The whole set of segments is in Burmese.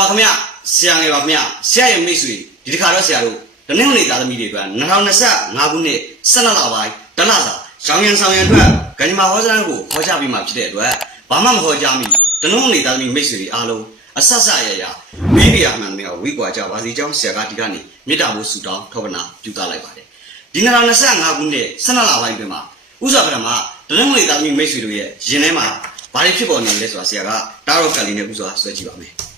ပါခင်ဗျဆရာငယ်ပါခင်ဗျဆရာရဲ့မိတ်ဆွေဒီတစ်ခါတော့ဆရာတို့တနင်္ဂနွေသားသမီးတွေအတွက်2025ခုနှစ်12လပိုင်းဒလစာရောင်ရံဆောင်ရံအတွက်ကညမာဟောစရန်ကိုဟောကြားပြီးမှဖြစ်တဲ့အတွက်ဘာမှမဟောကြားမိတနင်္ဂနွေသားသမီးမိတ်ဆွေတွေအားလုံးအဆက်ဆက်ရရမိဖုရားမှန်များဝိကွာကြပါစီကြောင်းဆရာကဒီကနေ့မေတ္တာဖို့ဆုတောင်းထောပနာပြုသလိုက်ပါတယ်ဒီ2025ခုနှစ်12လပိုင်းတွင်မှာဥစ္စာပရမတနင်္ဂနွေသားသမီးမိတ်ဆွေတို့ရဲ့ရင်ထဲမှာဘာတွေဖြစ်ပေါ်နေလဲဆိုတာဆရာကတားတော့ကလေးနဲ့ဥစွာဆွဲကြည့်ပါမယ်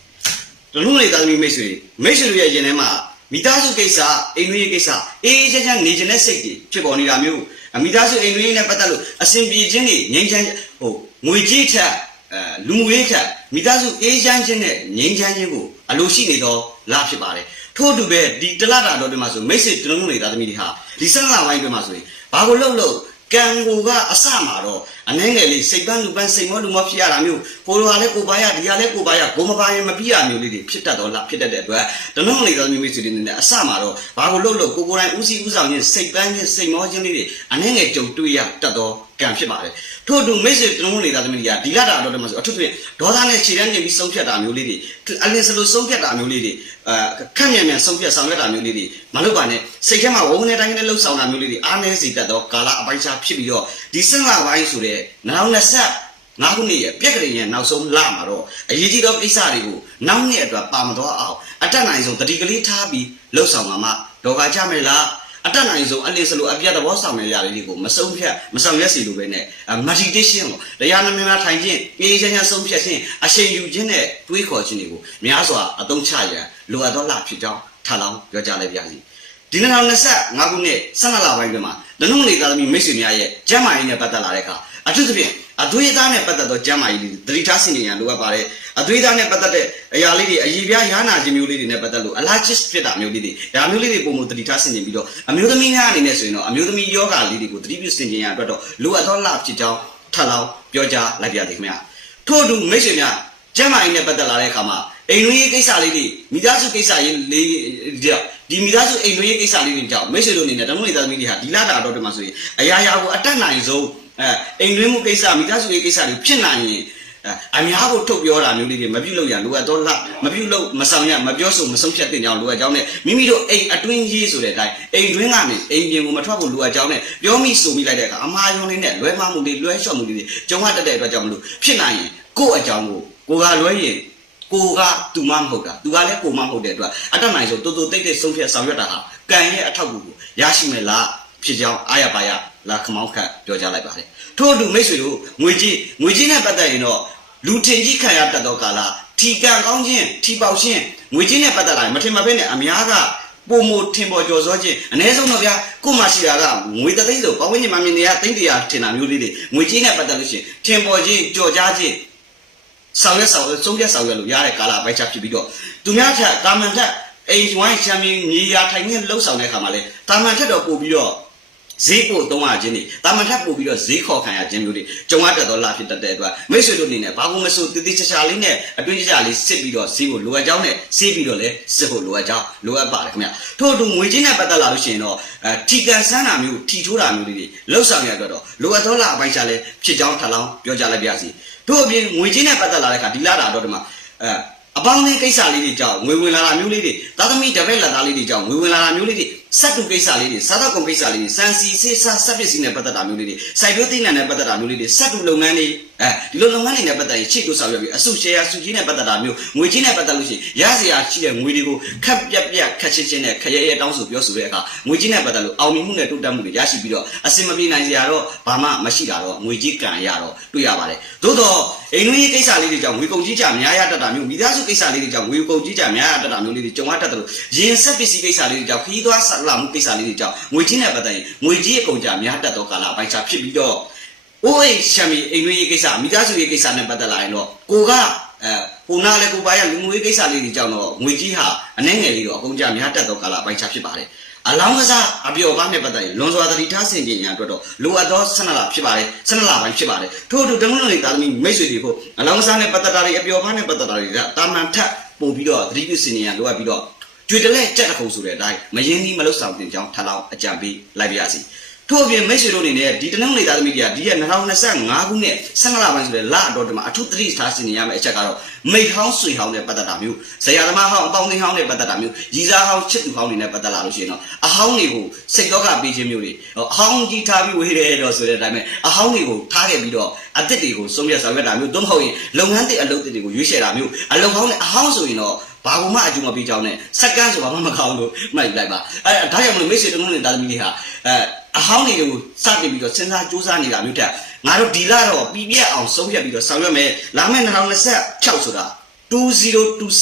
တလူလေသားသမီးမိတ်ဆွေမိတ်ဆွေတို့ရဲ့ရင်ထဲမှာမိသားစုကိစ္စအိမ်တွင်းရေးကိစ္စအေးအေးချမ်းချမ်းနေခြင်းတဲ့စိတ်တွေဖြစ်ပေါ်နေတာမျိုးအမိသားစုအိမ်တွင်းရေးနဲ့ပတ်သက်လို့အစဉ်ပြေခြင်းတွေငြိမ်းချမ်းဟိုငွေကြေးထက်အဲလူမှုရေးထက်မိသားစုအေးချမ်းခြင်းနဲ့ငြိမ်းချမ်းခြင်းကိုအလိုရှိနေတော့လာဖြစ်ပါတယ်ထို့အတူပဲဒီတလတာတော်တွေမှာဆိုမိတ်ဆွေတလူလေသားသမီးတွေဟာဒီဆက်လာဝိုင်းတွေမှာဆိုရင်ဘာကိုလှုပ်လှုပ်ကံကိုကအစမှာတော့အနှဲငယ်လေးစိတ်ပန်းလူပန်းစိတ်မောလူမောဖြစ်ရတာမျိုးကိုလိုဟာလဲကိုပါရဒီဟာလဲကိုပါရဘုံမပါရင်မပြရမျိုးလေးတွေဖြစ်တတ်တော့လားဖြစ်တတ်တဲ့အတွက်တနုံးလေးတော်မျိုးမျိုးစီတွေနေအစမှာတော့ဘာကိုလှုပ်လို့ကိုကိုယ်တိုင်ဦးစီးဦးဆောင်ခြင်းစိတ်ပန်းခြင်းစိတ်မောခြင်းလေးတွေအနှဲငယ်ကြုံတွေ့ရတတ်တော့ကံဖြစ်ပါတယ်ထို့အတူမိတ်ဆွေတနုံးလေးသားသမီးတွေကဒီလတာတော့တည်းမှာဆိုအထူးသဖြင့်ဒေါသနဲ့ခြေတန်းနေပြီးဆုံးဖြတ်တာမျိုးလေးတွေအလင်းစလိုဆုံးဖြတ်တာမျိုးလေးတွေအဲခက်မြန်မြန်ဆုံးဖြတ်ဆောင်ရွက်တာမျိုးလေးတွေမလုပ်ပါနဲ့စိတ်ထဲမှာဝုန်းနေတိုင်းနဲ့လှုပ်ဆောင်တာမျိုးလေးတွေအားနည်းစေတတ်တော့ကာလအပိုင်းခြားဖြစ်ပြီးတော့ဒီစင်လာပိုင်းဆိုတဲ့နောက်20ငါးခုနှစ်ရဲ့ပြက်ကလေးရဲ့နောက်ဆုံးလမှာတော့အရေးကြီးသောကိစ္စတွေကိုနောက်နှစ်အတွက်ပါမတော့အောင်အတက်နိုင်ဆုံးတတိကလေးထားပြီးလှုပ်ဆောင်မှာမှဒေါ်ကကြမယ်လားအတက်နိုင်ဆုံးအလင်းစလိုအပြတ်သဘောဆောင်ရရလေးတွေကိုမဆုံးဖြတ်မဆောင်ရွက်စီလိုပဲနဲ့ meditation ကိုတရားနာမည်များထိုင်ခြင်းပြေးချမ်းချမ်းဆုံးဖြတ်ခြင်းအရှိန်ယူခြင်းနဲ့တွေးခေါ်ခြင်းတွေကိုများစွာအသုံးချရန်လိုအပ်သောလဖြစ်ကြောင်းထပ်လောင်းပြောကြားလိုက်ပါစီဒီနေ့25ခုနှစ်12လပိုင်းတွင်မှာဒနုံလေသာသမီမိတ်ဆွေများရဲ့ကျမ်းမာရေးနဲ့ပတ်သက်လာတဲ့အခါ အထူးသဖြင့်အသွေးသားနဲ့ပတ်သက်သောကျမ်းမာရေးတွေသတိထားဆင်ခြင်ရန်လိုအပ်ပါတယ်အသွေးသားနဲ့ပတ်သက်တဲ့အရာလေးတွေအည်ပြားရဟနာခြင်းမျိုးလေးတွေနဲ့ပတ်သက်လို့အလားချစ်ဖြစ်တာမျိုးလေးတွေဒါမျိုးလေးတွေပုံမသတိထားဆင်ခြင်ပြီးတော့အမျိုးသမီးများအနေနဲ့ဆိုရင်တော့အမျိုးသမီးယောဂလေးတွေကိုသတိပြုဆင်ခြင်ရန်အတွက်တော့လိုအပ်သောလဖြစ်ကြောင်းထပ်လောင်းပြောကြားလိုက်ပါရစေခင်ဗျာထို့အတူမိတ်ဆွေများကျမ်းမာရေးနဲ့ပတ်သက်လာတဲ့အခါမှာအိမ်တွင်းရေးကိစ္စလေးတွေမိသားစုကိစ္စရေးလေးတွေဒီမိသားစုအိမ်တွင်းရေးကိစ္စလေးတွေကြောင့်မိတ်ဆွေတို့အနေနဲ့တမန်တော်သားသမီးတွေဟာဒီလာတာတော့တမဆိုရင်အရာရာကိုအတက်နိုင်ဆုံး အဲအိမ်တွင်းမှုကိစ္စမိသားစုရေးကိစ္စတွေဖြစ်နိုင်ရင်အများကိုထုတ်ပြောတာမျိုးလေးတွေမပြုတ်လို့ရလိုအပ်တော့လားမပြုတ်လို့မဆောင်ရမပြောဆိုမဆုံးဖြတ်တဲ့ကြောင့်လိုအပ်ကြောင်းနဲ့မိမိတို့အိမ်အတွင်းရေးဆိုတဲ့အတိုင်းအိမ်တွင်းကနေအိမ်ပြင်ကိုမထွက်ဖို့လိုအပ်ကြောင်းနဲ့ပြောမိဆိုမိလိုက်တဲ့အခါအမှားယွင်းလေးနဲ့လွဲမှားမှုတွေလွဲလျှော့မှုတွေကြုံရတတ်တဲ့အတွက်ကြောင့်မလို့ဖြစ်နိုင်ရင်ကိုယ့်အကြောင်းကိုကိုကလွဲရင်ကိုကသူမမဟုတ်တာသူကလည်းကိုမမဟုတ်တဲ့အတွက်အတက်နိုင်ဆိုတူတူတိတ်တိတ်ဆုံးဖြတ်ဆောင်ရွက်တာဟာကံရဲ့အထောက်အကူကိုရရှိမယ်လားဖြစ်ကြောင်းအားရပါရ လာခမောင်းခတ်ပြောကြားလိုက်ပါတယ်ထို့အတူမိတ်ဆွေတို့ငွေကြီးငွေကြီးနဲ့ပတ်သက်ရင်တော့လူထင်ကြီးခံရတတ်သောကာလထီကံကောင်းခြင်းထီပေါက်ခြင်းငွေကြီးနဲ့ပတ်သက်လာရင်မထင်မဖက်နဲ့အများကပုံမထင်ပေါ်ကျော်စောခြင်းအ ਨੇ ဆုံးတော့ဗျာကိုမှရှိတာကငွေတသိန်းဆိုပဝင်းကြီးမမြင်နေရသိန်းတရာထင်တာမျိုးလေးတွေငွေကြီးနဲ့ပတ်သက်လို့ရှိရင်ထင်ပေါ်ခြင်းကြော်ကြားခြင်းဆောင်ရွက်ဆောင်ရွက်ဆုံးဖြတ်ဆောင်ရွက်လို့ရတဲ့ကာလအပိုင်းခြားဖြစ်ပြီးတော့သူများထက်တာမန်ထက်အိမ်ဝိုင်းချမ်းမီမြေယာထိုင်နေလှုပ်ဆောင်တဲ့ခါမှာလေတာမန်ထက်တော့ပို့ပြီးတော့ ဈေးပို့သုံးရခြင်းတွေတာမန်ထက်ပို့ပြီးတော့ဈေးခေါ်ခံရခြင်းမျိုးတွေကြုံရတတ်သောလဖြစ်တတ်တဲ့အတွက်မိတ်ဆွေတို့အနေနဲ့ဘာလို့မဆိုတည်တည်ချာချာလေးနဲ့အတွင်းချာချာလေးစစ်ပြီးတော့ဈေးကိုလိုအပ်ကြောင်းနဲ့ဈေးပြီးတော့လဲစစ်ဖို့လိုအပ်ကြောင်းလိုအပ်ပါတယ်ခင်ဗျထို့အတူငွေချင်းနဲ့ပတ်သက်လာလို့ရှိရင်တော့အဲထီကန်ဆန်းတာမျိုးထီထိုးတာမျိုးတွေလှုပ်ဆောင်ရတော့တော့လိုအပ်သောလအပိုင်းခြားလဲဖြစ်ကြောင်းထပ်လောင်းပြောကြားလိုက်ပါရစေတို့အပြင်ငွေချင်းနဲ့ပတ်သက်လာတဲ့အခါဒီလာတာတော့ဒီမှာအဲအပေါင်းအသင်းကိစ္စလေးတွေကြောင့်ငွေဝင်လာတာမျိုးလေးတွေသာသမီတပည့်လက်သားလေးတွေကြောင့်ငွေဝင်လာတာမျိုးလေးတွေ စက်တူကိစ္စလေးတွေစားတော့ကုန်ကိစ္စလေးတွေစံစီစေးစားစက်ပစ္စည်းနဲ့ပတ်သက်တာမျိုးလေးတွေစိုက်ပျိုးသိမ်းတဲ့နဲ့ပတ်သက်တာမျိုးလေးတွေစက်တူလုပ်ငန်းတွေအဲဒီလိုလုပ်ငန်းတွေနဲ့ပတ်သက်ရင်ချိတ်တူဆောင်ရွက်ပြီးအစုရှယ်ယာစုကြီးနဲ့ပတ်သက်တာမျိုးငွေကြီးနဲ့ပတ်သက်လို့ရှိရင်ရစရာရှိတဲ့ငွေတွေကိုခက်ပြက်ပြက်ခက်ချင်းချင်းနဲ့ခရဲရဲတောင်းဆိုပြောဆိုတဲ့အခါငွေကြီးနဲ့ပတ်သက်လို့အောင်မြင်မှုနဲ့တိုးတက်မှုတွေရရှိပြီးတော့အစင်မပြေနိုင်စရာတော့ဘာမှမရှိတာတော့ငွေကြီးကံရတော့တွေ့ရပါတယ်သို့တော့အိမ်တွင်းရေးကိစ္စလေးတွေကြောင့်ငွေကုန်ကြီးကြများရတတ်တာမျိုးမိသားစုကိစ္စလေးတွေကြောင့်ငွေကုန်ကြီးကြများရတတ်တာမျိုးလေးတွေကြုံရတတ်တယ်လို့ရင်ဆက်ပစ္စည်းကိစ္စလေးတွေကြောင့်ခီးသွားဆက်လာမှုကိစ္စလေးတွေကြောင့်ငွေကြီးနဲ့ပတ်သက်ရင်ငွေကြီးအကုန်ကြများတတ်သောကာလအပိုင်းခြားဖြစ်ပြီးတော့အိုးအိမ်ရှမ်းမီအိမ်တွင်းရေးကိစ္စမိသားစုရေးကိစ္စနဲ့ပတ်သက်လာရင်တော့ကိုကအဲပုံနာလေကိုပါရလူမှုရေးကိစ္စလေးတွေကြောင့်တော့ငွေကြီးဟာအနှဲငယ်လေးတော့အကုန်ကြများတတ်သောကာလအပိုင်းခြားဖြစ်ပါတယ်အလောင်းကစားအပျော်ပါနဲ့ပတ်သက်ရင်လွန်စွာသတိထားဆင်ခြင်ရန်အတွက်တော့လိုအပ်သော12လဖြစ်ပါတယ်12လပိုင်းဖြစ်ပါတယ်ထို့အတူတမန်တော်တွေတာသမီမိတ်ဆွေတွေဖို့အလောင်းကစားနဲ့ပတ်သက်တာတွေအပျော်ပါနဲ့ပတ်သက်တာတွေကတာမန်ထပ်ပို့ပြီးတော့သတိပြုဆင်ခြင်ရန်လိုအပ်ပြီးတော့ ကျွေတလဲကြက်တခုံဆိုတဲ့အတိုင်းမယင်းကြီးမလုဆောင်တင်ကြောင်းထပ်လောင်းအကြံပေးလိုက်ပါရစေထို့အပြင်မိတ်ဆွေတို့အနေနဲ့ဒီတနင်္ဂနွေသားသမီးတွေကဒီရက်2025ခုနှစ်15လပိုင်းဆိုတဲ့လအတော်တမှာအထူးသတိထားစီနေရမယ့်အချက်ကတော့မိတ်ဟောင်းဆွေဟောင်းနဲ့ပတ်သက်တာမျိုးဇရာသမားဟောင်းအပေါင်းအသင်းဟောင်းနဲ့ပတ်သက်တာမျိုးရီစားဟောင်းချစ်သူဟောင်းတွေနဲ့ပတ်သက်လာလို့ရှိရင်တော့အဟောင်းတွေကိုစိတ်တော့ကပေးခြင်းမျိုးတွေဟောအဟောင်းကြီးထားပြီးဝေးတယ်တော့ဆိုတဲ့အတိုင်းပဲအဟောင်းတွေကိုထားခဲ့ပြီးတော့အစ်စ်တွေကိုဆုံးဖြတ်ဆောင်ရွက်တာမျိုးသို့မဟုတ်ရင်လုပ်ငန်းတွေအလုပ်တွေကိုရွေးချယ်တာမျိုးအလုပ်ဟောင်းနဲ့အဟောင်းဆိုရင်တော့ ဘာမှအကျိုးမပေးကြောင်းနဲ့စက္ကန့်ဆိုဘာမှမကောင်းလို့မှတ်ယူလိုက်ပါအဲဒါကြောင့်မလို့မိတ်ဆွေတို့နဲ့တာသမီးတွေဟာအဲအဟောင်းတွေကိုစတင်ပြီးတော့စဉ်းစားစူးစမ်းနေတာမျိုးတက်ငါတို့ဒီလတော့ပြပြအောင်ဆုံးဖြတ်ပြီးတော့ဆောင်ရွက်မယ်လာမယ့်2026ဆိုတာ2026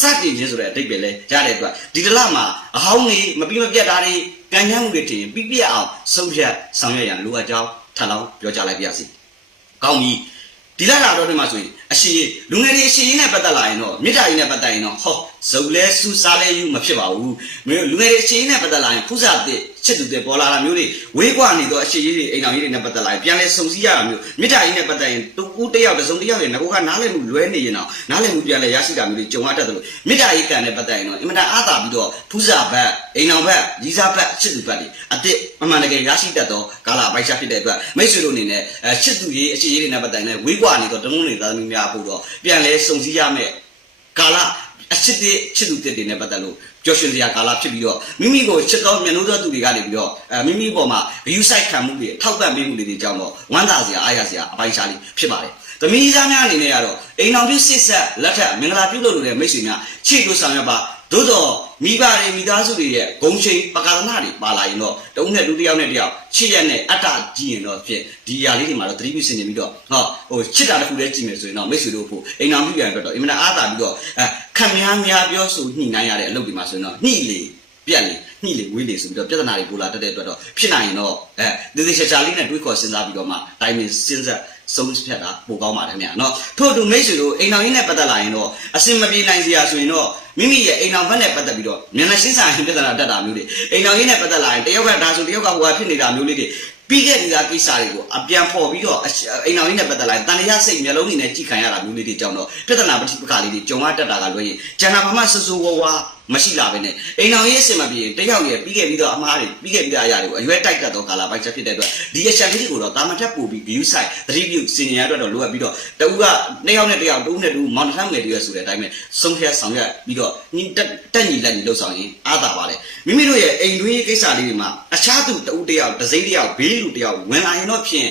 စတင်ခြင်းဆိုတဲ့အဓိပ္ပာယ်လဲရတဲ့အတွက်ဒီတလမှာအဟောင်းတွေမပြီးမပြတ်တာတွေကံညမ်းမှုတွေတင်ပြပြအောင်ဆုံးဖြတ်ဆောင်ရွက်ရန်လိုအပ်ကြောင်းထပ်လောင်းပြောကြားလိုက်ပါရစေ။ကောင်းပြီဒီလလာတော့ဒီမှာဆိုရင် အရှိလူငယ်တွေအရှိရင်းနဲ့ပတ်သက်လာရင်တော့မြစ်တာရင်းနဲ့ပတ်သက်ရင်တော့ဟောဇုံလဲစူးစားလဲယူမဖြစ်ပါဘူးမင်းလူငယ်တွေအရှိရင်းနဲ့ပတ်သက်လာရင်ဖုဇာတစ် ချစ်သူတွေပေါ်လာတာမျိုးတွေဝေးကွာနေတော့အရှိရင်းတွေအိမ်တော်ကြီးတွေနဲ့ပတ်သက်လာရင်ပြန်လဲစုံစည်းရတာမျိုးမြစ်တာရင်းနဲ့ပတ်သက်ရင်တူဦးတယောက်တစ်စုံတစ်ယောက်ရဲ့ငါကနားလည်မှုလွဲနေရင်တော့နားလည်မှုပြန်လဲရရှိတာမျိုးတွေကြုံရတတ်တယ်လို့မြစ်တာရင်းကန်နဲ့ပတ်သက်ရင်တော့အင်မတန်အားသာပြီးတော့ဖုဇာဘတ်အိမ်တော်ဘတ်ရီစာဘတ်ချစ်သူဘတ်တွေအစ်စ်အမှန်တကယ်ရရှိတတ်သောကာလာပိုက်ရှားဖြစ်တဲ့အတွက်မိတ်ဆွေတို့အနေနဲ့အဲချစ်သူရေးအရှိရင်းတွေနဲ့ပတ်သက်ရင်ဝေးကွာနေတော့တမုန်းတွေသားသမီးများဖို့တော့ပြန်လဲစုံစည်းရမယ်ကာလအချစ်တဲ့ချစ်သူတဲ့တွေနဲ့ပတ်သက်လို့ ပျော်ရွှင်စရာကာလဖြစ်ပြီးတော့မိမိကိုချစ်သောမျက်နှာသောသူတွေကနေပြီးတော့အဲမိမိပေါ်မှာဂရုစိုက်ခံမှုတွေထောက်ပံ့ပေးမှုတွေကြောင့်တော့ဝမ်းသာစရာအားရစရာအပိုင်းခြားလေးဖြစ်ပါတယ်။သမီးသားများအနေနဲ့ကတော့အိမ်တော်ပြုစစ်ဆက်လက်ထက်မင်္ဂလာပြုလုပ်လို့တဲ့မိတ်ဆွေများချစ်လို့ဆောင်ရွက်ပါ သို့တော့မိဘတွေမိသားစုတွေရဲ့ဂုံချိန်ပကာသနာတွေပါလာရင်တော့တဦးနဲ့လူတစ်ယောက်နဲ့တစ်ယောက်ချစ်ရနဲ့အတ္တကြည့်ရင်တော့ဖြစ်ဒီຢာလေးတွေမှာတော့သတိပြုစင်နေပြီးတော့ဟောဟိုချစ်တာတစ်ခုတည်းကြည့်မယ်ဆိုရင်တော့မိတ်ဆွေတို့ဖို့အိမ်တော်ပြုရန်အတွက်တော့အင်မတန်အားသာပြီးတော့အဲခံများများပြောဆိုညှိနှိုင်းရတဲ့အလုပ်တွေမှာဆိုရင်တော့ညှိလေပြက်လေညှိလေဝေးလေဆိုပြီးတော့ပြဿနာတွေပိုလာတတ်တဲ့အတွက်တော့ဖြစ်နိုင်ရင်တော့အဲသေသေးချာချာလေးနဲ့တွေးခေါ်စဉ်းစားပြီးတော့မှတိုင်ပင်စဉ်းစားဆုံးဖြတ်တာပိုကောင်းပါတယ်ခင်ဗျာနော်ထို့အတူမိတ်ဆွေတို့အိမ်တော်ရင်းနဲ့ပတ်သက်လာရင်တော့အစင်မပြေနိုင်စရာဆိုရင်တော့ မိမိရဲ့အိမ်တော်ဘက်နဲ့ပတ်သက်ပြီးတော့မျက်နှာရှင်းဆိုင်ပြဿနာတက်တာမျိုးတွေအိမ်တော်ရင်းနဲ့ပတ်သက်လာရင်တယောက်ကဒါဆိုတယောက်ကဟိုဟာဖြစ်နေတာမျိုးလေးတွေပြီးခဲ့တဲ့ကိစ္စတွေကိုအပြန်ဖော်ပြီးတော့အိမ်တော်ရင်းနဲ့ပတ်သက်လာရင်တန်တရားစိတ်မျိုးလုံးတွေနဲ့ကြည့်ခံရတာမျိုးလေးတွေကြောင့်တော့ပြဿနာပဋိပက္ခလေးတွေကြုံရတတ်တာကလွှဲရင်ကျန်တာဘာမှဆူဆူဝဝါ မရှိလာပဲနဲ့အိမ်တော်ရေးအစင်မပြေရင်တယောက်ရဲ့ပြီးခဲ့ပြီးတော့အမားတွေပြီးခဲ့ပြီးတဲ့အရာတွေကိုအရွယ်တိုက်တတ်သောကာလာပိုက်ချက်ဖြစ်တဲ့အတွက်ဒီအချက်လေးကိုတော့တာမန်ထက်ပို့ပြီး view site သတိပြုစင်ညာအတွက်တော့လိုအပ်ပြီးတော့တဦးကတစ်ယောက်နဲ့တစ်ယောက်တဦးနဲ့တဦးမောင်နှံငယ်တည်းရဆိုတဲ့အတိုင်းပဲဆုံးဖြတ်ဆောင်ရွက်ပြီးတော့ညီတက်တက်ညီလက်ညီလှုပ်ဆောင်ရင်အားသာပါတယ်မိမိတို့ရဲ့အိမ်တွင်းကိစ္စလေးတွေမှာအခြားသူတဦးတစ်ယောက်တစ်စိမ့်တစ်ယောက်ဘေးလူတစ်ယောက်ဝင်လာရင်တော့ဖြင့်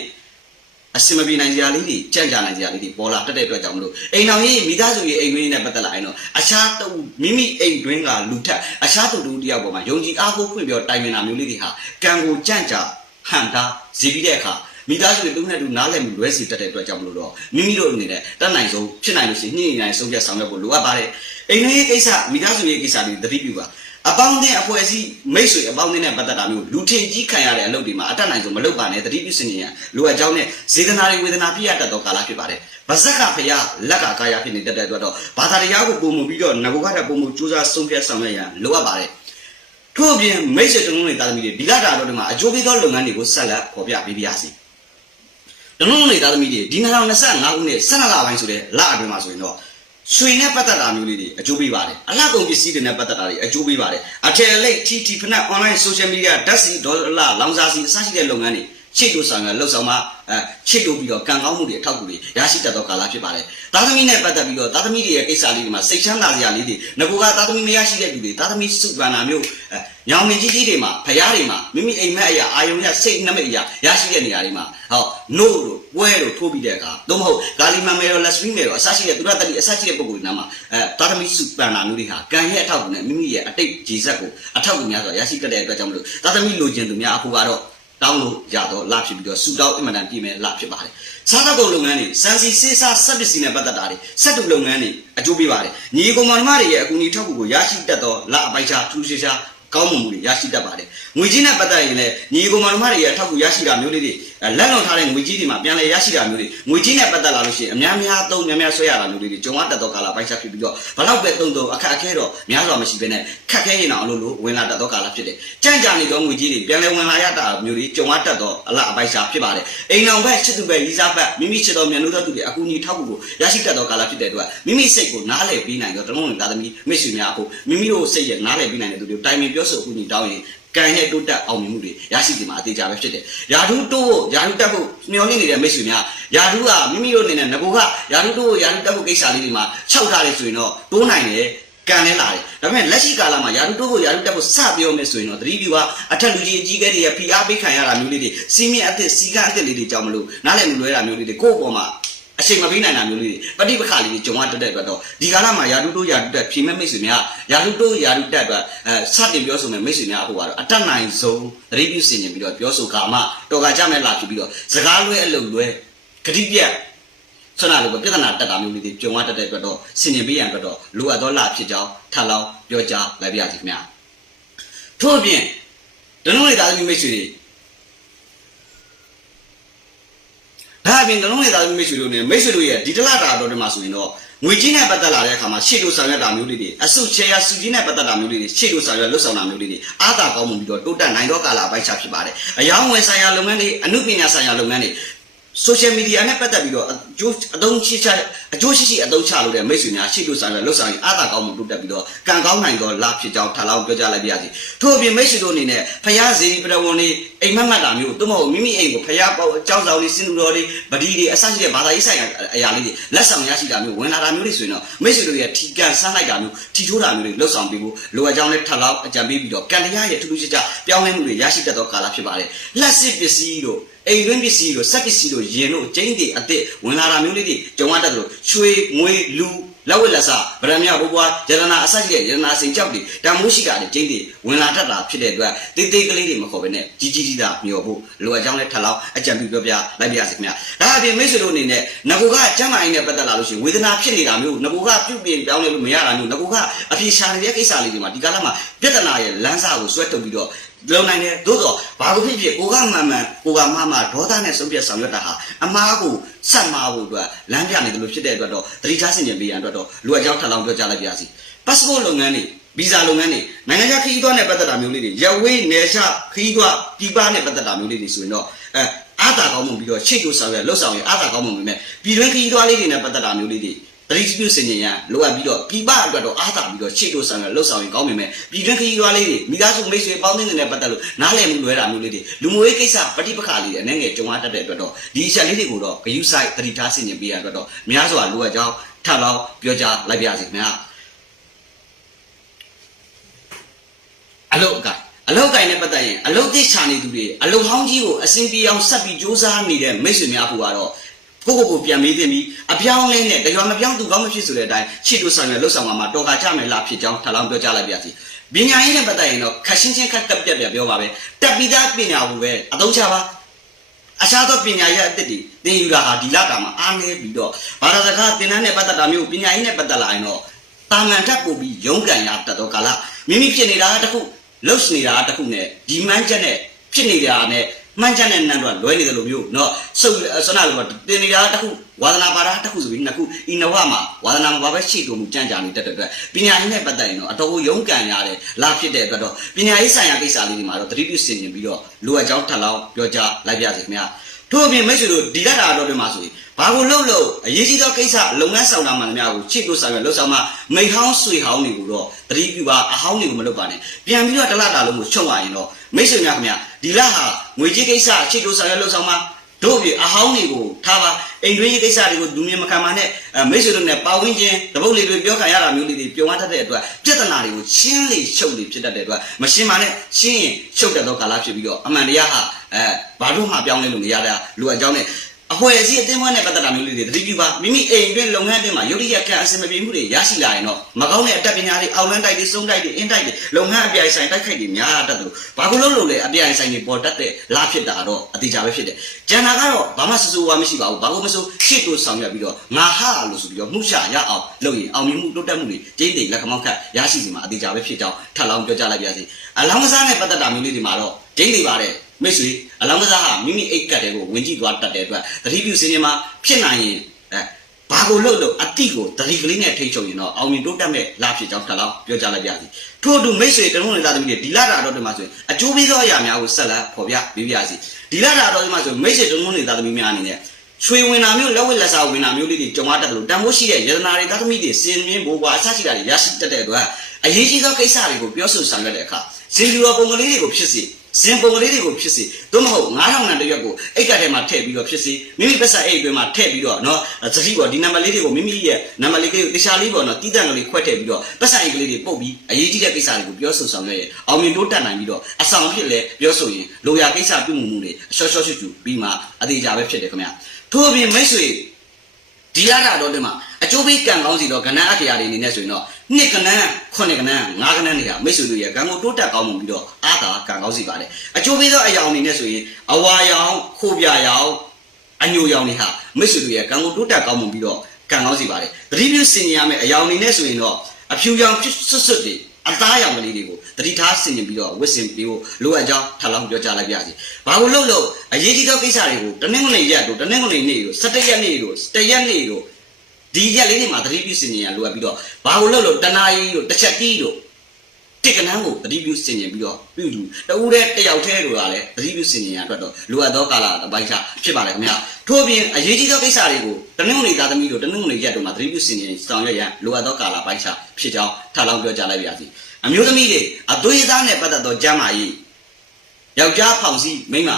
အစင်မပြေနိုင်စရာလေးတွေကြံ့ကြာနိုင်စရာလေးတွေပေါ်လာတက်တဲ့အတွက်ကြောင့်မလို့အိမ်တော်ကြီးမိသားစုရဲ့အိမ်တွင်းနဲ့ပတ်သက်လာရင်တော့အခြားတူမိမိအိမ်တွင်းကလူထက်အခြားတူတူတယောက်ပေါ်မှာယုံကြည်အားကိုးဖွင့်ပြောတိုင်ပင်တာမျိုးလေးတွေဟာကံကိုကြံ့ကြာဟန်တာဇီပြီးတဲ့အခါမိသားစုတွေတူနဲ့တူနားလည်မှုလွဲစီတက်တဲ့အတွက်ကြောင့်မလို့တော့မိမိတို့အနေနဲ့တတ်နိုင်ဆုံးဖြစ်နိုင်လို့ရှိရင်ညှိနှိုင်းနိုင်ဆုံးဖြတ်ဆောင်ရွက်ဖို့လိုအပ်ပါတယ်အိမ်တွင်းရေးကိစ္စမိသားစုရေးကိစ္စတွေသတိပြုပါ အပေါင်းအသင်းအဖွဲ့အစည်းမိတ်ဆွေအပေါင်းအသင်းနဲ့ပတ်သက်တာမျိုးလူထင်ကြီးခံရတဲ့အလုပ်တွေမှာအတတ်နိုင်ဆုံးမလုပ်ပါနဲ့တတိပြုစင်ရင်လိုအပ်ကြောင်းနဲ့ဇေဒနာတွေဝေဒနာပြည့်ရတတ်သောကာလဖြစ်ပါတယ်။ဗဇက်ကဖရာလက်ကကာယဖြစ်နေတတ်တဲ့အတွက်တော့ဘာသာတရားကိုပုံမှုပြီးတော့ငကိုကတဲ့ပုံမှုစူးစမ်းဆုံးဖြတ်ဆောင်ရွက်ရန်လိုအပ်ပါတယ်။ထို့အပြင်မိတ်ဆွေတုံးလုံးတွေတာသမီတွေဒီလတာတော့ဒီမှာအကျိုးပေးသောလုပ်ငန်းတွေကိုဆက်လက်ဖော်ပြပေးပါရစေ။တုံးလုံးတွေတာသမီတွေဒီ2025ခုနှစ်12လပိုင်းဆိုတဲ့လအတွင်းမှာဆိုရင်တော့ ရွှေနဲ့ပတ်သက်တာမျိုးလေးတွေအကျိုးပေးပါတယ်အလှကုန်ပစ္စည်းတွေနဲ့ပတ်သက်တာတွေအကျိုးပေးပါတယ်အထယ်လိတ် TT ဖနက် online social media ဓာတ်စီဒေါ်လာလောင်စာစီအစရှိတဲ့လုပ်ငန်းတွေ ချိတ်လို့ဆောင်ရလှုပ်ဆောင်မှာအဲချိတ်လို့ပြီးတော့ကံကောင်းမှုတွေအထောက်အကူတွေရရှိတတ်သောကာလဖြစ်ပါတယ်သားသမီးနဲ့ပတ်သက်ပြီးတော့သားသမီးတွေရဲ့ကိစ္စလေးတွေမှာစိတ်ချမ်းသာစရာလေးတွေငကူကသားသမီးမရရှိတဲ့လူတွေသားသမီးစုပန်နာမျိုးအဲညောင်မင်းကြီးကြီးတွေမှာဖရားတွေမှာမိမိအိမ်မက်အရာအာယုံရစိတ်နှမိတ်အရာရရှိတဲ့နေရာတွေမှာဟော no လို့ပွဲလို့ထိုးပြီးတဲ့အခါသို့မဟုတ်ဂါလီမန်မဲရောလက်စပီးမဲရောအစရှိတဲ့သူရတတိအစရှိတဲ့ပုံကိုယ်နာမှာအဲသားသမီးစုပန်နာမျိုးတွေဟာကံရဲ့အထောက်အကူနဲ့မိမိရဲ့အတိတ်ဂျီဆက်ကိုအထောက်အကူများစွာရရှိခဲ့တဲ့အတွက်ကြောင့်မလို့သားသမီးလိုချင်သူများအခုကတော့ တောင်းလို့ရတော့လဖြစ်ပြီးတော့စူတောင်းအင်မတန်ပြည်မဲ့လဖြစ်ပါတယ်။စားသောက်လုပ်ငန်းတွေစံစီစေးစားစက်ပစ္စည်းနဲ့ပတ်သက်တာတွေစက်တူလုပ်ငန်းတွေအကျိုးပေးပါတယ်။ညီကောင်မတော်တွေရဲ့အကူအညီထောက်ကူကိုရရှိတတ်သောလအပိုက်ချထူးခြားခြား ကောင်းမွန်မှုတွေရရှိတတ်ပါတယ်။ငွေကြီးနဲ့ပတ်သက်ရင်လည်းညီကောင်မတော်တွေရဲ့အထောက်ကူရရှိတာမျိုးလေးတွေလက်လွန်ထားတဲ့ငွေကြီးတွေမှာပြန်လည်ရရှိတာမျိုးတွေငွေကြီးနဲ့ပတ်သက်လာလို့ရှိရင်အများများသုံးများများဆွဲရတာမျိုးတွေကြုံရတတ်သောကာလပိုက်ချက်ဖြစ်ပြီးတော့ဘလောက်ပဲသုံးသုံးအခက်အခဲတော့များစွာမရှိဘဲနဲ့ခက်ခဲရင်တော့အလိုလိုဝင်လာတတ်သောကာလဖြစ်တယ်။ကြံ့ကြာနေသောငွေကြီးတွေပြန်လည်ဝင်လာရတာမျိုးတွေကြုံရတတ်သောအလားအပိုက်ရှာဖြစ်ပါတယ်။အိမ်အောင်ဘက်ချစ်သူပဲရီးစားဘက်မိမိချစ်တော်မြန်လို့သောသူတွေအကူအညီထောက်ကူကိုရရှိတတ်သောကာလဖြစ်တဲ့အတွက်မိမိစိတ်ကိုနားလည်ပြီးနိုင်သောတမုံဝင်သားသမီးမိတ်ဆွေများအခုမိမိတို့စိတ်ရဲ့နားလည်ပြီးနိုင်တဲ့သူတွေကိုတိုင်ပင်ပြောဆိုအကူအညီတောင်းရင်ကံရဲ့တိုးတက်အောင်မြင်မှုတွေရရှိစီမှာအသေးချာပဲဖြစ်တယ်ယာထုတိုးဖို့ယာထုတက်ဖို့မျှော်လင့်နေတဲ့မိတ်ဆွေများယာထုကမိမိတို့အနေနဲ့ငကိုကယာထုတိုးဖို့ယာထုတက်ဖို့ကိစ္စလေးတွေမှာခြောက်ထားတယ်ဆိုရင်တော့တိုးနိုင်တယ်ကံလဲလာတယ်ဒါပေမဲ့လက်ရှိကာလမှာယာရုတိုးကိုယာရုတက်ကိုစပြောမယ်ဆိုရင်တော့သတိပြုပါအထက်လူကြီးအကြီးကဲတွေရဖိအားပေးခံရတာမျိုးလေးတွေစီးမြင့်အသစ်စီကန်းအသစ်လေးတွေကြောင့်မလို့နားလည်မလွဲတာမျိုးလေးတွေကိုယ့်အပေါ်မှာ အချိန်မပေးနိုင်တာမျိုးလေးတွေပဋိပက္ခလေးတွေကြုံရတတ်တဲ့အတွက်တော့ဒီကာလမှာယာရုတိုးယာရုတက်ဖြေမဲ့မိတ်ဆွေများယာရုတိုးယာရုတက်အတွက်အဲစတင်ပြောဆိုမယ်မိတ်ဆွေများအခုကတော့အတက်နိုင်ဆုံးသတိပြုဆင်ခြင်ပြီးတော့ပြောဆိုကာမှတော်ကကြမဲ့လာဖြစ်ပြီးတော့စကားလွဲအလုပ်လွဲဂတိပြတ်ဆွမ်းနာလို့ပြဿနာတက်တာမျိုးလေးတွေကြုံရတတ်တဲ့အတွက်တော့ဆင်ခြင်ပေးရန်အတွက်တော့လိုအပ်သောလဖြစ်ကြောင်းထပ်လောင်းပြောကြားလိုက်ပါရစေခင်ဗျာထို့အပြင်ဒနုံးလေးသားသမီးမိတ်ဆွေတွေ ဒါအပြင်ဒနုံးလေးသားသမီးမိတ်ဆွေတို့ ਨੇ မိတ်ဆွေတို့ရဲ့ဒီတလတာတော်တွေမှာဆိုရင်တော့ငွေကြီးနဲ့ပတ်သက်လာတဲ့အခါမှာရှေ့တို့ဆောင်ရွက်တာမျိုးလေးတွေအစုချေရစုကြီးနဲ့ပတ်သက်တာမျိုးလေးတွေရှေ့တို့ဆောင်ရွက်လွတ်ဆောင်တာမျိုးလေးတွေအားသာကောင်းမှုပြီးတော့တိုးတက်နိုင်တော့ကာလအပိုင်းခြားဖြစ်ပါတယ်အယောင်းဝယ်ဆိုင်ရာလုပ်ငန်းတွေအမှုပညာဆိုင်ရာလုပ်ငန်းတွေ social media နဲ့ပတ်သက်ပြီးတော့အကျိုးအသုံးရှိချအကျိုးရှိရှိအသုံးချလို့တဲ့မိတ်ဆွေများရှိလို့ဆောင်ရလှုပ်ဆောင်ရင်အားသာကောင်းမှုတိုးတက်ပြီးတော့ကံကောင်းနိုင်တော့လာဖြစ်ကြောင်းထားလောက်ပြောကြလိုက်ပါရစေထို့အပြင်မိတ်ဆွေတို့အနေနဲ့ဖျားစီပရဝဏ်တွေအိမ်မက်မက်တာမျိုးသို့မဟုတ်မိမိအိမ်ကိုဖျားပေါ့အကြောင်းဆောင်တွေစင်လူတော်တွေပတိတွေအစရှိတဲ့ဘာသာရေးဆိုင်ရာအရာလေးတွေလက်ဆောင်ရရှိတာမျိုးဝင်လာတာမျိုးတွေဆိုရင်တော့မိတ်ဆွေတို့ရဲ့ထီကန်ဆန်းလိုက်တာမျိုးထီထိုးတာမျိုးတွေလှုပ်ဆောင်ပြီးဖို့လိုအပ်ကြောင်းနဲ့ထပ်လောက်အကြံပေးပြီးတော့ကံတရားရဲ့ထူးထူးခြားခြားပြောင်းလဲမှုတွေရရှိတတ်သောကာလဖြစ်ပါတယ်လက်စစ်ပစ္စည်းတို့ အိမ်တွင်းပစ္စည်းတို့စက်ပစ္စည်းတို့ရင်တို့ကျင်းတွေအစ်စ်ဝင်လာတာမျိုးလေးတွေကြုံရတတ်သလိုရွှေငွေလူလက်ဝက်လက်စဗရမ ्या ဘိုးဘွားယရနာအစရှိတဲ့ယရနာစိန်ကြောက်တွေတန်မိုးရှိတာတွေကျင်းတွေဝင်လာတတ်တာဖြစ်တဲ့အတွက်တိတ်တိတ်ကလေးတွေမခေါ်ဘဲနဲ့ကြီးကြီးကြီးတာမျောဖို့လိုအပ်ကြောင်းနဲ့ထပ်လောက်အကြံပြုပြောပြလိုက်ပါရစေခင်ဗျာဒါအပြင်မိတ်ဆွေတို့အနေနဲ့ငကိုကကျမ်းမာရေးနဲ့ပတ်သက်လာလို့ရှိရင်ဝေဒနာဖြစ်နေတာမျိုးငကိုကပြုတ်ပြင်ပြောင်းလဲလို့မရတာမျိုးငကိုကအပြေရှာနေတဲ့ကိစ္စလေးတွေမှာဒီကာလမှာပြဿနာရဲ့လမ်းစာကိုဆွဲထုတ်ပြီးတော့ လုံနိုင်တယ်သို့တော့ဘာလို့ဖြစ်ဖြစ်ကိုကမှန်မှန်ကိုကမှန်မှဒေါသနဲ့ဆုံးဖြတ်ဆောင်ရွက်တာဟာအမားကိုဆက်မားဖို့အတွက်လမ်းပြနေတယ်လို့ဖြစ်တဲ့အတွက်တော့တတိချဆင်ခြင်ပေးရန်အတွက်တော့လူအကြောင်းထပ်လောင်းပြောကြလိုက်ပါရစီ passport လုပ်ငန်းတွေဗီဇာလုပ်ငန်းတွေနိုင်ငံခြားခရီးသွားနဲ့ပတ်သက်တာမျိုးလေးတွေရဝေးနယ်ချခရီးသွားပြည်ပနဲ့ပတ်သက်တာမျိုးလေးတွေဆိုရင်တော့အဲအားသာကောင်းမှုပြီးတော့ချိတ်လို့ဆောင်ရွက်လှုပ်ဆောင်ရအားသာကောင်းမှုပဲပြည်တွင်းခရီးသွားလေးတွေနဲ့ပတ်သက်တာမျိုးလေးတွေ တတိပြုစင်ញင်ရလိုအပ်ပြီးတော့ပြပအတွက်တော့အားသာပြီးတော့ချိတ်လို့ဆောင်ရလှုပ်ဆောင်ရင်ကောင်းပြီမဲ့ပြည်တွင်းခရီးသွားလေးတွေမိသားစုမိတ်ဆွေပေါင်းသင်းတွေနဲ့ပတ်သက်လို့နားလည်မှုလွဲတာမျိုးလေးတွေလူမျိုးရေးကိစ္စပဋိပက္ခလေးတွေအနေငယ်ကြုံရတတ်တဲ့အတွက်တော့ဒီအချက်လေးတွေကိုတော့ဂယုစိုက်တတိထားစင်ញင်ပေးရအတွက်တော့များစွာလိုအပ်ကြောင်းထပ်လောင်းပြောကြားလိုက်ပါရစေခင်ဗျာအလုတ်အကိုင်အလုတ်အကိုင်နဲ့ပတ်သက်ရင်အလုတ်တိချာနေသူတွေအလုတ်ဟောင်းကြီးကိုအစင်ပြေအောင်ဆက်ပြီးစူးစမ်းနေတဲ့မိတ်ဆွေများဖို့ကတော့ ကိုကိုကိုပြန်မေးသိပြီးအပြောင်းလဲနဲ့တရွာမပြောင်းသူကောင်းမဖြစ်ဆိုတဲ့အတိုင်းချစ်တို့ဆောင်ရလှုပ်ဆောင်မှာတော်ကကြမယ်လားဖြစ်ကြောင်းထပ်လောင်းပြောကြားလိုက်ပါစီပညာရေးနဲ့ပတ်သက်ရင်တော့ခက်ရှင်းချင်းခက်တက်ပြက်ပြက်ပြောပါပဲတက်ပြီးသားပညာဘူးပဲအသုံးချပါအခြားသောပညာရေးအသစ်တွေသင်ယူတာဟာဒီလတာမှာအားနည်းပြီးတော့ဘာသာစကားသင်တန်းနဲ့ပတ်သက်တာမျိုးပညာရေးနဲ့ပတ်သက်လာရင်တော့တာမန်တက်ပို့ပြီးရုန်းကန်ရတတ်တော့ကာလမိမိဖြစ်နေတာတစ်ခုလှုပ်နေတာတစ်ခုနဲ့ဒီမှန်းချက်နဲ့ဖြစ်နေတာနဲ့ မှန်းချက်နဲ့နန်းတော့လွဲနေတယ်လို့မျိုးเนาะစုပ်ဆန္ဒလို့တင်နေတာတစ်ခုဝါသနာပါတာတစ်ခုဆိုပြီးနှစ်ခုဤနဝမှာဝါသနာမှာဘာပဲရှိတော်မူကြံ့ကြာနေတတ်တဲ့အတွက်ပညာရေးနဲ့ပတ်သက်ရင်တော့အတော်ကိုရုန်းကန်ရတယ်လာဖြစ်တဲ့အတွက်တော့ပညာရေးဆိုင်ရာကိစ္စလေးတွေမှာတော့သတိပြုဆင်ခြင်ပြီးတော့လိုအပ်ကြောင်းထပ်လောင်းပြောကြားလိုက်ပါရစေခင်ဗျာထို့အပြင်မိတ်ဆွေတို့ဒီလက်တာတော့ဒီမှာဆိုရင်ဘာကိုလှုပ်လို့အရေးကြီးသောကိစ္စလုပ်ငန်းဆောင်တာမှန်များကိုချစ်လို့ဆောင်ရလှုပ်ဆောင်မှမိဟောင်းဆွေဟောင်းတွေကိုတော့သတိပြုပါအဟောင်းတွေကိုမလုပ်ပါနဲ့ပြန်ပြီးတော့တလတာလုံးကိုချုပ်ရရင်တော့ မိတ်ဆွေများခင်ဗျာဒီလဟာငွေကြီးကိစ္စချစ်လို့ဆောင်ရလှုပ်ဆောင်မှတို့ပြီအဟောင်းတွေကိုထားပါအိမ်တွင်းရေးကိစ္စတွေကိုလူမြင်မခံပါနဲ့မိတ်ဆွေတို့နဲ့ပါဝင်ခြင်းတပုတ်လေးတွေပြောခံရတာမျိုးလေးတွေပြောင်းတတ်တဲ့အတွက်ပြဿနာတွေကိုရှင်းလေရှုပ်လေဖြစ်တတ်တဲ့အတွက်မရှင်းပါနဲ့ရှင်းရင်ရှုပ်တတ်သောကာလဖြစ်ပြီးတော့အမှန်တရားဟာအဲဘာလို့မှပြောင်းလဲလို့မရတဲ့လူအကြောင်းနဲ့ အဖွဲအစည်းအသင်းဖွဲ့နဲ့ပတ်သက်တာမျိုးလေးတွေတတိပြုပါမိမိအိမ်အတွင်းလုပ်ငန်းအတွင်းမှာယုတ်တိယကံအစင်မပြေမှုတွေရရှိလာရင်တော့မကောင်းတဲ့အတတ်ပညာတွေအောက်လန်းတိုက်တွေစုံတိုက်တွေအင်းတိုက်တွေလုပ်ငန်းအပြိုင်ဆိုင်တိုက်ခိုက်တွေများတတ်တယ်လို့ဘာလို့လို့လဲအပြိုင်ဆိုင်တွေပေါ်တတ်တဲ့လားဖြစ်တာတော့အတိအကျပဲဖြစ်တယ်။ကျန်တာကတော့ဘာမှစစိုးဝါမရှိပါဘူး။ဘာလို့မဆိုရှစ်လို့ဆောင်ရွက်ပြီးတော့ငါဟာလို့ဆိုပြီးတော့မှုချရအောင်လုပ်ရင်အောင်မြင်မှုတိုးတက်မှုတွေကျင်းတွေလက်ခမောက်ခတ်ရရှိစီမှာအတိအကျပဲဖြစ်ကြောင်းထပ်လောင်းပြောကြားလိုက်ပါရစေ။အလောင်းကစားနဲ့ပတ်သက်တာမျိုးလေးတွေမှာတော့ကျင်းတွေပါတယ် မိတ်ဆွေအလောင်းကစားဟာမိမိအိတ်ကတ်တဲ့ကိုဝင်ကြည့်သွားတတ်တဲ့အတွက်သတိပြုစင်းနေမှာဖြစ်နိုင်ရင်အဲဘာကိုလှုပ်လို့အတိကိုသတိကလေးနဲ့ထိတ်ချုပ်ရင်တော့အောင်မြင်တိုးတက်မဲ့လာဖြစ်ကြောင်းထပ်လောင်းပြောကြားလိုက်ပါစီထို့အတူမိတ်ဆွေတရုံးနေသားသမီးတွေဒီလာတာတော့ဒီမှာဆိုရင်အကျိုးပေးသောအရာများကိုဆက်လက်ဖော်ပြပေးပါစီဒီလာတာတော့ဒီမှာဆိုမိတ်ဆွေတရုံးနေသားသမီးများအနေနဲ့ချွေဝင်တာမျိုးလက်ဝက်လက်စားဝင်တာမျိုးလေးတွေကြုံရတတ်တယ်လို့တန်ဖိုးရှိတဲ့ယတနာတွေသားသမီးတွေစင်မြင့်ဘိုးဘွားအစရှိတာတွေရရှိတတ်တဲ့အတွက်အရေးကြီးသောကိစ္စတွေကိုပြောဆိုဆောင်ရွက်တဲ့အခါစင်ပြူတော်ပုံကလေးတွေကိုဖြစ်စေ စင်ပုံကလေးတွေကိုဖြစ်စေသို့မဟုတ်9000နံတရွက်ကိုအိတ်ကထဲမှာထည့်ပြီးတော့ဖြစ်စေမိမိပတ်စံအိတ်အတွင်းမှာထည့်ပြီးတော့နော်သတိပေါ့ဒီနံပါတ်လေးတွေကိုမိမိရဲ့နံပါတ်လေးကိုတခြားလေးပေါ့နော်တီးတန့်ကလေးခွက်ထည့်ပြီးတော့ပတ်စံအိတ်ကလေးတွေပုတ်ပြီးအရေးကြီးတဲ့ကိစ္စတွေကိုပြောဆိုဆောင်ရွက်ရင်အောင်မြင်တိုးတက်နိုင်ပြီးတော့အဆောင်ဖြစ်လဲပြောဆိုရင်လိုရာကိစ္စပြုမှုမှုတွေအလျှော့လျှော့ချွတ်ချွပြီးမှအသေးကြပဲဖြစ်တယ်ခင်ဗျထို့အပြင်မိတ်ဆွေဒီရတာတော့ဒီမှာ အကျိုးပေးကံကောင်းစီတော့ကဏ္ဍအထရာတွေအနေနဲ့ဆိုရင်တော့နှစ်ကဏ္ဍခုနှစ်ကဏ္ဍငါးကဏ္ဍတွေကမိတ်ဆွေတို့ရဲ့ကံကိုတိုးတက်ကောင်းမှုပြီးတော့အားသာကံကောင်းစီပါတယ်အကျိုးပေးသောအရာအနေနဲ့ဆိုရင်အဝါရောင်ခိုးပြရောင်အညိုရောင်တွေဟာမိတ်ဆွေတို့ရဲ့ကံကိုတိုးတက်ကောင်းမှုပြီးတော့ကံကောင်းစီပါတယ်သတိပြုစင်ကြရမယ့်အရာအနေနဲ့ဆိုရင်တော့အဖြူရောင်ဆွတ်ဆွတ်တွေအသားရောင်ကလေးတွေကိုတတိထားဆင်ကျင်ပြီးတော့ဝစ်စင်ပြီးဖို့လိုအပ်ကြောင်းထပ်လောင်းပြောကြားလိုက်ပါရစေ။ဘာလို့လို့လို့အရေးကြီးသောကိစ္စတွေကိုတနင်္ဂနွေရက်တို့တနင်္ဂနွေနေ့တို့17ရက်နေ့တို့တရက်နေ့တို့ ဒီရက်လေးတွေမှာသတိပြုစင်ကျင်ရလိုအပ်ပြီးတော့ဘာလို့လို့လို့တနာရီတို့တစ်ချက်တီးတို့တစ်ကနန်းကိုသတိပြုစင်ကျင်ပြီးတော့ပြုလူတဦးတည်းတယောက်တည်းတို့ကလည်းသတိပြုစင်ကျင်ရအတွက်တော့လိုအပ်သောကာလအပိုင်းခြားဖြစ်ပါလေခင်ဗျာထို့အပြင်အရေးကြီးသောကိစ္စတွေကိုတနင်္ဂနွေသားသမီးတို့တနင်္ဂနွေရက်တို့မှာသတိပြုစင်ကျင်ဆောင်ရွက်ရန်လိုအပ်သောကာလပိုင်းခြားဖြစ်ကြောင်းထပ်လောင်းပြောကြားလိုက်ပါရစေအမျိုးသမီးတွေအသွေးသားနဲ့ပတ်သက်သောကျမ်းမာရေးယောက်ျားဖောင်စီမိန်းမ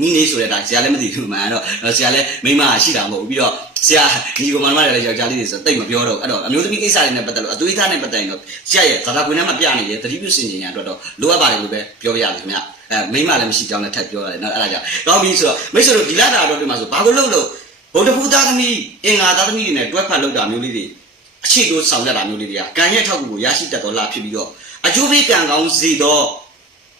မိနေဆိုတဲ့အတိုင်းဆရာလည်းမသိဘူးမှန်တော့ဆရာလည်းမိန်းမရှိတာမဟုတ်ဘူးပြီးတော့ ဆရာညီကောင်မမလည်းယောက်ျားလေးတွေဆိုတိတ်မပြောတော့ဘူးအဲ့တော့အမျိုးသမီးကိစ္စတွေနဲ့ပတ်သက်လို့အသွေးသားနဲ့ပတ်သက်ရင်တော့ဆရာရဲ့ဇာတာကွင်းထဲမှာပြနေတယ်သတိပြုစင်ကျင်ရအတွက်တော့လိုအပ်ပါတယ်လို့ပဲပြောပြရမယ်ခင်ဗျအဲမိန်းမလည်းမရှိကြောင်းလည်းထပ်ပြောရတယ်နော်အဲ့ဒါကြောင့်ကောင်းပြီဆိုတော့မိတ်ဆွေတို့ဒီလာတာတော့ဒီမှာဆိုဘာလို့လို့လို့ဗုဒ္ဓဖူးသားသမီးအင်္ဂါသားသမီးတွေနဲ့တွဲဖက်လောက်တာမျိုးလေးတွေအရှိတိုးဆောင်ရတာမျိုးလေးတွေကကံရဲ့ထောက်ကူကိုရရှိတတ်တော်လာဖြစ်ပြီးတော့အကျိုးပေးကံကောင်းစေတော့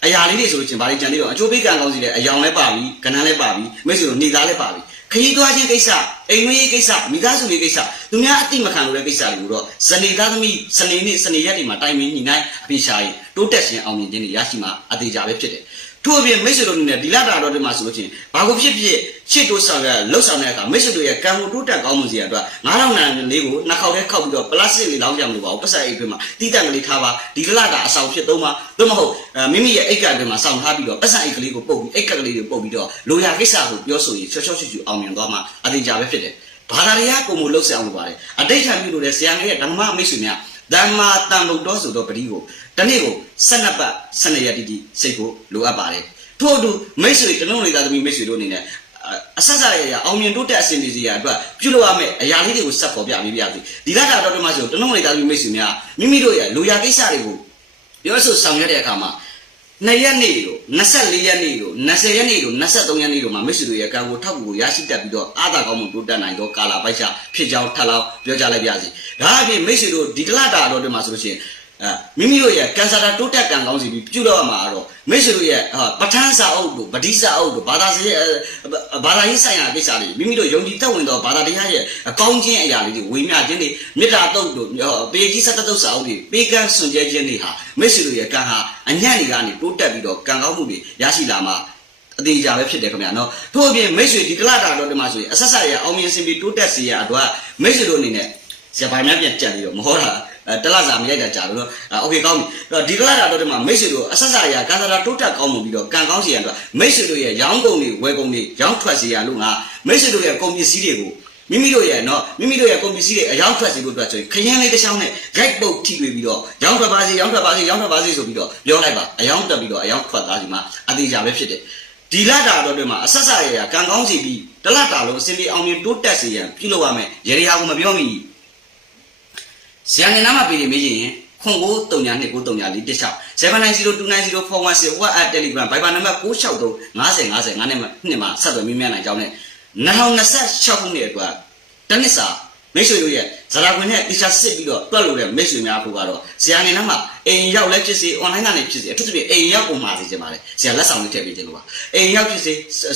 အရာလေးတွေဆိုလို့ချင်းဗာလေးကြံသေးတော့အကျိုးပေးကံကောင်းစီတဲ့အယောင်လည်းပါပြီကဏ္ဍလည်းပါပြီမိတ်ဆွေတို့နေသားလည်းပါပြီ ခရီးသွားခြင်းကိစ္စအိမ်ဝေးကိစ္စမိသားစုလေးကိစ္စသူများအတိမခံလို့တဲ့ကိစ္စတွေကိုတော့ဇနေသားသမီးစနေနေ့စနေရက်တွေမှာတိုင်ပင်ညှိနှိုင်းအပြေရှာရင်တိုးတက်ခြင်းအောင်မြင်ခြင်းတွေရရှိမှာအသေးကြပဲဖြစ်တယ် ထို့အပြင်မိတ်ဆွေတို့အနေနဲ့ဒီလတာတော်တွေမှာဆိုလို့ချင်းဘာကိုဖြစ်ဖြစ်ရှစ်တိုးဆောင်ရလှုပ်ဆောင်တဲ့အခါမိတ်ဆွေတို့ရဲ့ကံကိုတိုးတက်ကောင်းမှုစီရအတွက်9000နန်လေးကိုနှစ်ခေါက်တည်းခောက်ပြီးတော့ပလတ်စတစ်လေးလောင်းကြမလို့ပါဘူးပတ်စက်အိတ်တွေမှာတီးတန့်ကလေးထားပါဒီလတာအဆောင်ဖြစ်သုံးပါသို့မဟုတ်မိမိရဲ့အိတ်ကတွေမှာစောင့်ထားပြီးတော့ပတ်စက်အိတ်ကလေးကိုပုတ်ပြီးအိတ်ကလေးတွေပုတ်ပြီးတော့လိုရာကိစ္စကိုပြောဆိုရင်ချောချောချွချွအောင်မြင်သွားမှာအသေးကြပဲဖြစ်တယ်ဘာသာတရားကိုမလှုပ်ဆောင်လို့ပါတယ်အတိတ်ခံပြုလို့တဲ့ဆရာငယ်ရဲ့ဓမ္မမိတ်ဆွေများ ဓမ္မာတန်ဖို့တော်ဆိုတော့ပတိကိုတနေ့ကို12ပတ်12ရက်တိတိစိတ်ကိုလိုအပ်ပါတယ်ထို့အတူမိတ်ဆွေတလုံးလေးသားသမီးမိတ်ဆွေတို့အနေနဲ့အဆက်ဆက်ရရအောင်မြင်တိုးတက်အဆင်ပြေစီရအတွက်ပြုလုပ်ရမယ့်အရာလေးတွေကိုဆက်ဖော်ပြပေးပြစီဒီလကတော့တော့မှဆိုတလုံးလေးသားသမီးမိတ်ဆွေများမိမိတို့ရဲ့လိုရာကိစ္စတွေကိုပြောဆိုဆောင်ရွက်တဲ့အခါမှာ 2ရက်နေ့တို့24ရက်နေ့တို့20ရက်နေ့တို့23ရက်နေ့တို့မှာမိတ်ဆွေတို့ရဲ့ကံကိုထောက်ကူကိုရရှိတတ်ပြီးတော့အားသာကောင်းမှုတိုးတက်နိုင်သောကာလပိုက်ချဖြစ်ကြောင်းထပ်လောင်းပြောကြားလိုက်ပါစီဒါအပြင်မိတ်ဆွေတို့ဒီတလတာတော့ဒီမှာဆိုလို့ရှိရင်အဲ မိမိတို့ရဲ့ကန်ဆာတာတိုးတက်ကံကောင်းစီပြီးပြုလုပ်ရမှာတော့မိတ်ဆွေတို့ရဲ့ဟာပဋ္ဌာန်းစာအုပ်တို့ဗတိစာအုပ်တို့ဘာသာစရဲ့ဘာသာရေးဆိုင်ရာကိစ္စတွေမိမိတို့ယုံကြည်သက်ဝင်သောဘာသာတရားရဲ့အကောင်းခြင်းအရာလေးတွေဝေမျှခြင်းတွေမေတ္တာတုတ်တို့ပေကြီးစတတုတ်စာအုပ်တွေပေးကမ်းစွန့်ကြဲခြင်းတွေဟာမိတ်ဆွေတို့ရဲ့ကံဟာအညံ့တွေကနေတိုးတက်ပြီးတော့ကံကောင်းမှုတွေရရှိလာမှာအသေးကြပဲဖြစ်တယ်ခင်ဗျာနော်ထို့အပြင်မိတ်ဆွေဒီကလတာတော့ဒီမှာဆိုရင်အဆက်ဆက်ရအောင်မြင်စင်ပြီးတိုးတက်စေရအတွက်မိတ်ဆွေတို့အနေနဲ့ဆရာပိုင်းများပြန်ကြံပြီးတော့မဟောတာအဲ တလစာမရိုက်တာကြာလို့โอเคကောင်းပြီအဲ့တော့ဒီကလတာတော့ဒီမှာမိတ်ဆွေတို့အဆက်ဆက်ရကာသရာတိုးတက်ကောင်းမှုပြီးတော့ကံကောင်းစေရအတွက်မိတ်ဆွေတို့ရဲ့ရောင်းကုန်တွေဝယ်ကုန်တွေရောင်းထွက်စေရလို့ငါမိတ်ဆွေတို့ရဲ့ကုန်ပစ္စည်းတွေကိုမိမိတို့ရဲ့နော်မိမိတို့ရဲ့ကုန်ပစ္စည်းတွေအယောင်ထွက်စေဖို့အတွက်ဆိုရင်ခရင်လေးတစ်ချောင်းနဲ့ guide ပုတ်ထိတွေ့ပြီးတော့ရောင်းထွက်ပါစေရောင်းထွက်ပါစေရောင်းထွက်ပါစေဆိုပြီးတော့ပြောလိုက်ပါအယောင်တက်ပြီးတော့အယောင်ထွက်သားစီမှာအသေးချာပဲဖြစ်တယ်ဒီလတာတော့တွေမှာအဆက်ဆက်ရရကံကောင်းစီပြီးတလတာလုံးအစင်ပြေအောင်မြင်တိုးတက်စေရန်ပြုလုပ်ရမယ်ရေရီဟာကိုမပြောမိဆ ရာငယ်နာမှာပြည်နေမေးရင်ခွန်ကိုတုံညာနှစ်ကိုတုံညာလေးတစ်ချောင်း790290416 WhatsApp Telegram Viber နံပါတ်663 50 50 9နဲ့နှစ်မှာဆက်သွယ်မိမြန်နိုင်ကြောင်းနဲ့2026ခုနှစ်အတွက်တနစ်စာမိတ်ဆွေတို့ရဲ့ဇာတာခွင်နဲ့တခြားစစ်ပြီးတော့တွက်လို့တဲ့မိတ်ဆွေများဖို့ကတော့ဆရာငယ်နာမှာအိမ်ရောက်လည်းဖြစ်စေ online ကနေဖြစ်စေအထူးသဖြင့်အိမ်ရောက်ပုံမှာစီခြင်းပါလေဆရာလက်ဆောင်လေးထည့်ပေးခြင်းလို့ပါအိမ်ရောက်ဖြစ်စေ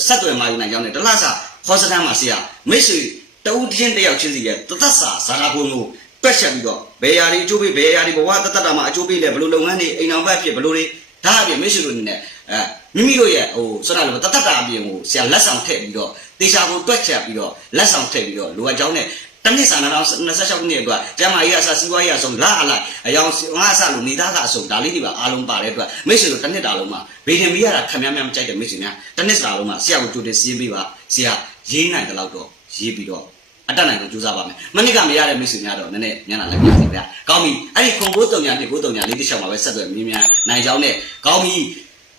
ဆက်သွယ်မှာယူနိုင်ကြောင်းနဲ့တလဆာခေါ်စတန်းမှာဆရာမိတ်ဆွေတဦးချင်းတယောက်ချင်းစီရဲ့တသက်စာဇာတာခွင်ကို တွက်ချက်ပြီးတော့ဘယ်ယာတွေအကျိုးပေးဘယ်ယာတွေဘဝတသက်တာမှာအကျိုးပေးလဲဘယ်လိုလုပ်ငန်းတွေအိမ်အောင်ဘက်ဖြစ်ဘယ်လိုတွေဒါအပြင်မိတ်ဆွေတို့အနေနဲ့အဲမိမိတို့ရဲ့ဟိုစရလိုတသက်တာအပြင်ကိုဆရာလက်ဆောင်ထည့်ပြီးတော့တေချာကိုတွက်ချက်ပြီးတော့လက်ဆောင်ထည့်ပြီးတော့လိုအပ်ကြောင်းနဲ့တနစ်စာနာတော့26ခုနှစ်အတွက်ကျမကြီးအစစီးပွားရေးအဆုံးလာအလိုက်အယောင်ငါအစလို့နေသားကအဆုံးဒါလေးတွေပါအားလုံးပါတဲ့အတွက်မိတ်ဆွေတို့တနစ်တာလုံးမှာဘေဒင်မီရတာခမများများမကြိုက်တဲ့မိတ်ဆွေများတနစ်စာလုံးမှာဆရာကိုကြိုတင်စီးပေးပါဆရာရေးနိုင်တဲ့လောက်တော့ရေးပြီးတော့ အတက်နိုင်ဆုံးကြိုးစားပါမယ်မနစ်ကမရတဲ့မိတ်ဆွေများတော့နည်းနည်းညနာလည်းပြစီဗျာကောင်းပြီအဲ့ဒီခွန်ဘိုးတုံညာဒီဘိုးတုံညာလေးတစ်ချက်မှာပဲဆက်သွယ်မြင်းများနိုင်ကြောင်းနဲ့ကောင်းပြီ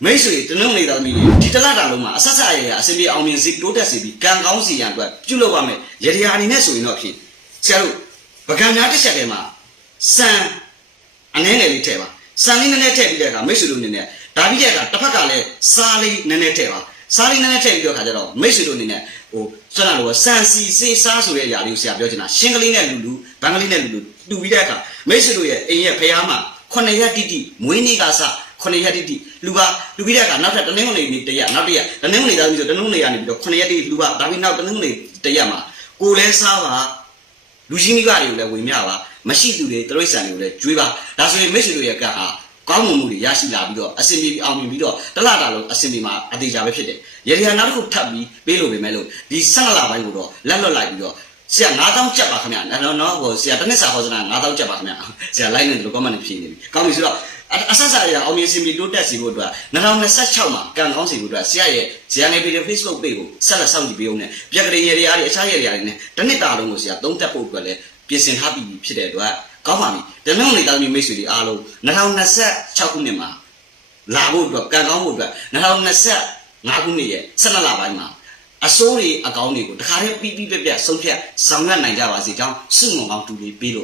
မိတ်ဆွေတနုံနေတော်မီဒီတလတာလုံးမှာအဆက်ဆက်ရရအစင်ပြေအောင်မြင်စီတိုးတက်စီပြီးကံကောင်းစီရန်အတွက်ပြုလုပ်ရမယ်ရရအနေနဲ့ဆိုရင်တော့ဖြစ်ဆရာတို့ပကံများတစ်ချက်တည်းမှာစံအနှဲငယ်လေးထည့်ပါစံလေးနည်းနည်းထည့်ပြီးတဲ့အခါမိတ်ဆွေတို့အနေနဲ့ဒါပြီးတဲ့အခါတစ်ဖက်ကလည်းစားလေးနည်းနည်းထည့်ပါစားလေးနည်းနည်းထည့်ပြီးတော့အခါကျတော့မိတ်ဆွေတို့အနေနဲ့ ဟိုဆွမ်းလာလို့စံစီစေးစားဆိုတဲ့ຢာလေးကိုဆရာပြောချင်တာရှင်းကလေးနဲ့လူလူဘန်ကလေးနဲ့လူလူတူပြီးတဲ့အခါမိတ်ဆွေတို့ရဲ့အိမ်ရဲ့ဖျားမှာခုနှစ်ရက်တိတိမွေးနေ့ကစခုနှစ်ရက်တိတိလူပါလူပြီးတဲ့အခါနောက်ထပ်တနင်္ဂနွေနေ့တရက်နောက်တရက်တနင်္ဂနွေသားပြီးဆိုတနင်္ဂနွေကနေပြီးတော့ခုနှစ်ရက်တိတိလူပါဒါပြီးနောက်တနင်္ဂနွေတရက်မှာကိုယ်လဲစားပါလူကြီးမိဘတွေကိုလည်းဝင်မြပါမရှိသူတွေတရိษံတွေကိုလည်းကြွေးပါဒါဆိုရင်မိတ်ဆွေတို့ရဲ့ကံဟာ ကောင်းမွန်မှုတွေရရှိလာပြီးတော့အစင်ပြေပြီးအောင်မြင်ပြီးတော့တလတာလုံးအစင်ပြေမှာအသေးချာပဲဖြစ်တယ်ရေဒီယာနောက်တစ်ခုထပ်ပြီးပေးလို့ပဲမဲ့လို့ဒီဆက်လပိုင်းကိုတော့လက်လွတ်လိုက်ပြီးတော့ဆရာ9000ကျပ်ပါခင်ဗျာနော်နော်ဟိုဆရာတစ်နှစ်စာဟောစနာ9000ကျပ်ပါခင်ဗျာဆရာလိုက်နေတယ်လို့ comment ဖြေနေပြီကောင်းပြီဆိုတော့အဆက်ဆက်ရအောင်မြင်စင်ပြီးတိုးတက်စီဖို့အတွက်2026မှာကံကောင်းစီဖို့အတွက်ဆရာရဲ့ဇာနေပီ Facebook page ကိုဆက်လက်စောင့်ကြည့်ပေးအောင်နဲ့ပြက်ကလေးရေတွေအားတွေအခြားရေတွေအားတွေနဲ့တစ်နှစ်တာလုံးကိုဆရာသုံးသက်ဖို့အတွက်လည်းပြင်ဆင်ထားပြီးဖြစ်တဲ့အတွက် ကောင်းပါပြီတမန်တော်နေသားမျိုးမိတ်ဆွေတွေအားလုံး2026ခုနှစ်မှာလာဖို့အတွက်ကံကောင်းဖို့အတွက်2025ခုနှစ်ရဲ့12လပိုင်းမှာအစိုးရအကောင်းတွေကိုတခါတည်းပြီးပြီးပြက်ပြက်ဆုံးဖြတ်ဆောင်ရွက်နိုင်ကြပါစေကြောင်းစုငုံကောင်းတူလေးပြီးလို့